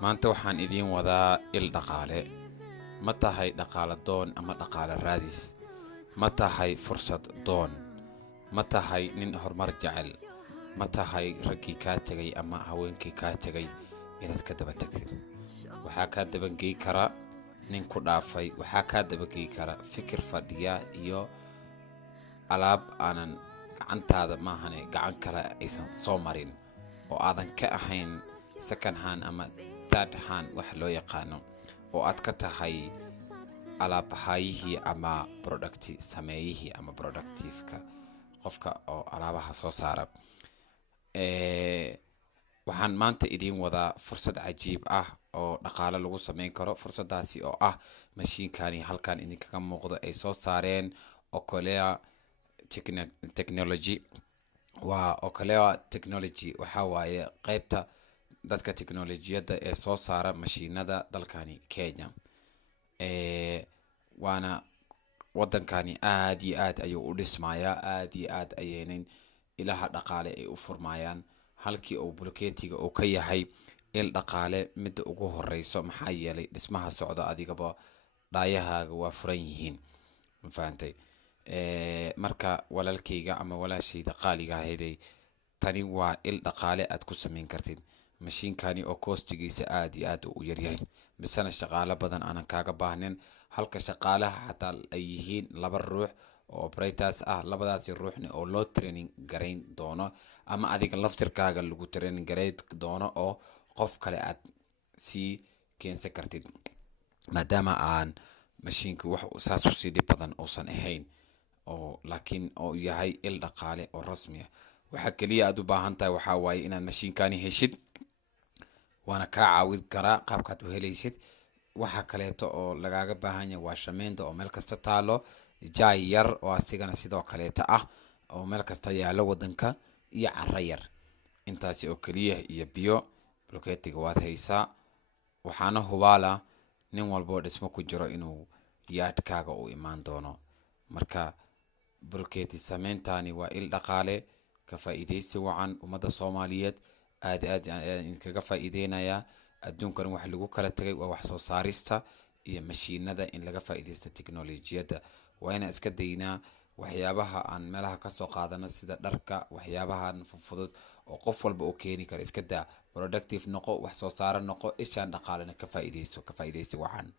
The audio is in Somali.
maanta waxaan idiin wadaa il dhaqaale. Ma tahay dhaqaale doon ama dhaqaale raadis? Ma tahay fursad doon? Ma tahay nin horumar jecel? Ma tahay raggii kaa tegay ama haweenkii kaa tegay inaad ka daba tagtid? waxaa kaa dabangey kara nin ku dhaafay, waxaa kaa dabangey kara fikir fadhiya iyo alaab aanan gacantaada maahane gacan kale aysan soo marin oo aadan ka ahayn second hand ama third hand wax loo yaqaano, oo aad ka tahay alaabahayihii ama producti sameeyihii ama productive-ka qofka oo alaabaha soo saara. waxaan maanta idiin wadaa fursad cajiib ah oo dhaqaale lagu sameyn karo. fursadaasi oo ah mashiinkani halkan idinkaga muuqdo ay soo saareen Okolea Technology. waa Okolea Technology waxa waaye qaybta dadka teknolojiyada ee soo saara mashiinada dalkani Kenya. waana wadankani aad iyo aad ayuu u dhismayaa, aad iyo aad ayaynan ilaha dhaqaale ay u furmayaan, halkii uu bulkeetiga uu ka yahay il dhaqaale mid ugu horeyso. maxaa yeelay dhismaha socda adigaba dhaayahaaga waa furan yihiin, ma fahantay? marka walaalkayga ama walaashayda qaaliga ahayd, tani waa il dhaqaale aad ku sameyn kartid. mashiinkani oo koostigiisa aad iyo aad u yaryahay, misana shaqaale badan aanan kaaga baahnin. halka shaqaalaha xataa ay yihiin 2 ruux oo operators ah. labadaasi ruuxna oo loo training garayn doono ama adiga laftirkaaga lagu training garayn doono oo qof kale aad sii keensan kartid, maadaama aan mashiinku wax saas u sii dhib badan uusan ahayn, oo laakiin oo yahay il dhaqaale oo rasmi ah. waxa kaliya aad u baahan tahay waxaa waaye inaad mashiinkani heshid, waana kaa caawin karaa qaabkaad u helaysid. waxa kaleeto oo lagaaga baahan yahay waa shameynta oo meel kasta taalo, jaay yar oo asigana sidoo kaleeta ah oo meel kasta yaalo wadanka, iyo carro yar. intaasi oo kaliya iyo biyo. bulkeetiga waad haysaa. waxaana hubaala nin walbo dhismo ku jiro inuu yaadkaaga u imaan doono. marka bulkeeti sameentani waa il dhaqaale ka faa'iideysi wacan ummadda Soomaaliyeed. aad kaga faa'iideynaya. adduunkan wax lagu kala tagay waa wax soo saarista iyo mashiinada in laga faa'iideysto teknolojiyada. waa inaan iska daynaa waxyaabaha aan meelaha ka soo qaadano sida dharka, waxyaabahan fudud oo qof walba oo keeni kara. iska daa productive noqo, wax soo saar noqo, ishaan dhaqaalena ka faa'iideyso, ka faa'iideysi wacan.